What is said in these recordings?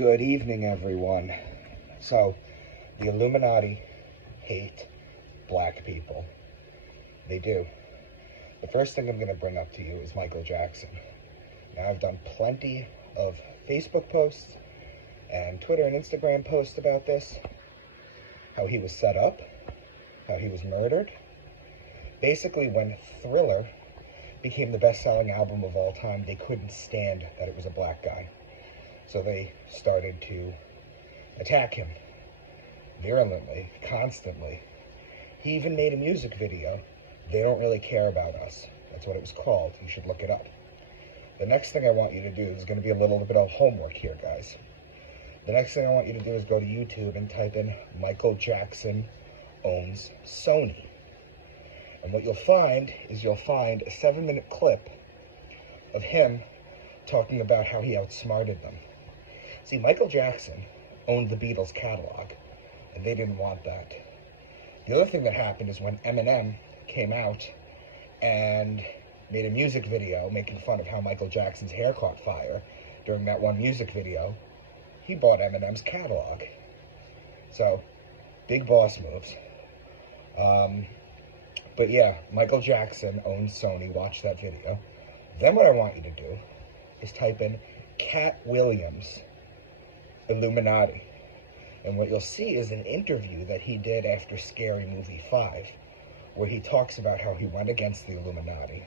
Good evening, everyone. So, the Illuminati hate black people. They do. The first thing I'm going to bring up to you is Michael Jackson. Now, I've done plenty of Facebook posts and Twitter and Instagram posts about this. How he was set up, how he was murdered. Basically, when Thriller became the best-selling album of all time, they couldn't stand that it was a black guy. So they started to attack him virulently, constantly. He even made a music video, They Don't Really Care About Us. That's what it was called. You should look it up. The next thing I want you to do is going to be a little bit of homework here, guys. The next thing I want you to do is go to YouTube and type in Michael Jackson owns Sony. And what you'll find is a 7-minute clip of him talking about how he outsmarted them. See, Michael Jackson owned the Beatles catalog, and they didn't want that. The other thing that happened is when Eminem came out and made a music video making fun of how Michael Jackson's hair caught fire during that one music video, he bought Eminem's catalog. So, big boss moves. But yeah, Michael Jackson owns Sony. Watch that video. Then what I want you to do is type in Cat Williams Illuminati. And what you'll see is an interview that he did after Scary Movie 5, where he talks about how he went against the Illuminati.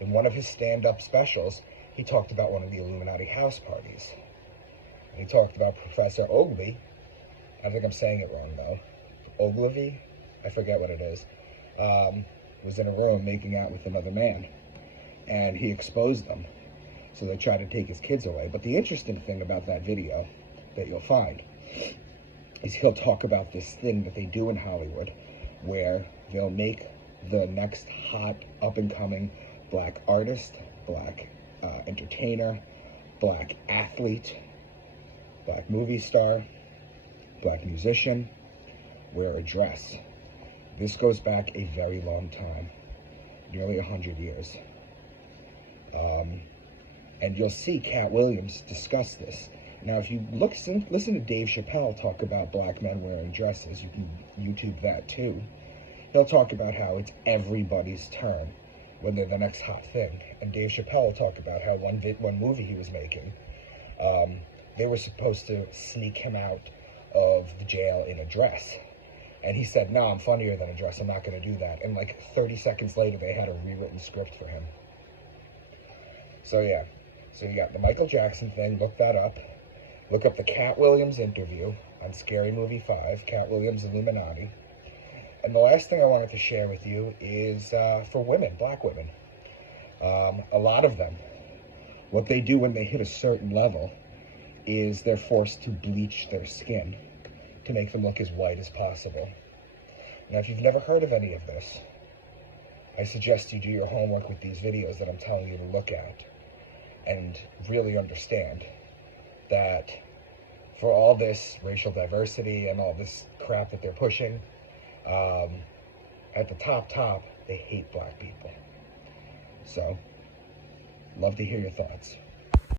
In one of his stand-up specials, he talked about one of the Illuminati house parties. And he talked about Professor Ogilvy. I think I'm saying it wrong, though. Ogilvy? I forget what it is. Was in a room making out with another man. And he exposed them. So they tried to take his kids away. But the interesting thing about that video that you'll find is he'll talk about this thing that they do in Hollywood where they'll make the next hot up-and-coming black artist, black entertainer, black athlete, black movie star, black musician wear a dress. This goes back a very long time, nearly 100 years. And you'll see Cat Williams discuss this. Now, if you listen to Dave Chappelle talk about black men wearing dresses, you can YouTube that too. He'll talk about how it's everybody's turn when they're the next hot thing. And Dave Chappelle will talk about how one movie he was making, they were supposed to sneak him out of the jail in a dress. And he said, no, I'm funnier than a dress. I'm not going to do that. And like 30 seconds later, they had a rewritten script for him. So yeah. So you got the Michael Jackson thing. Look that up. Look up the Cat Williams interview on Scary Movie 5, Cat Williams Illuminati. And the last thing I wanted to share with you is for women, black women. A lot of them, what they do when they hit a certain level is they're forced to bleach their skin to make them look as white as possible. Now, if you've never heard of any of this, I suggest you do your homework with these videos that I'm telling you to look at and really understand that for all this racial diversity and all this crap that they're pushing, at the top, they hate black people. So, love to hear your thoughts.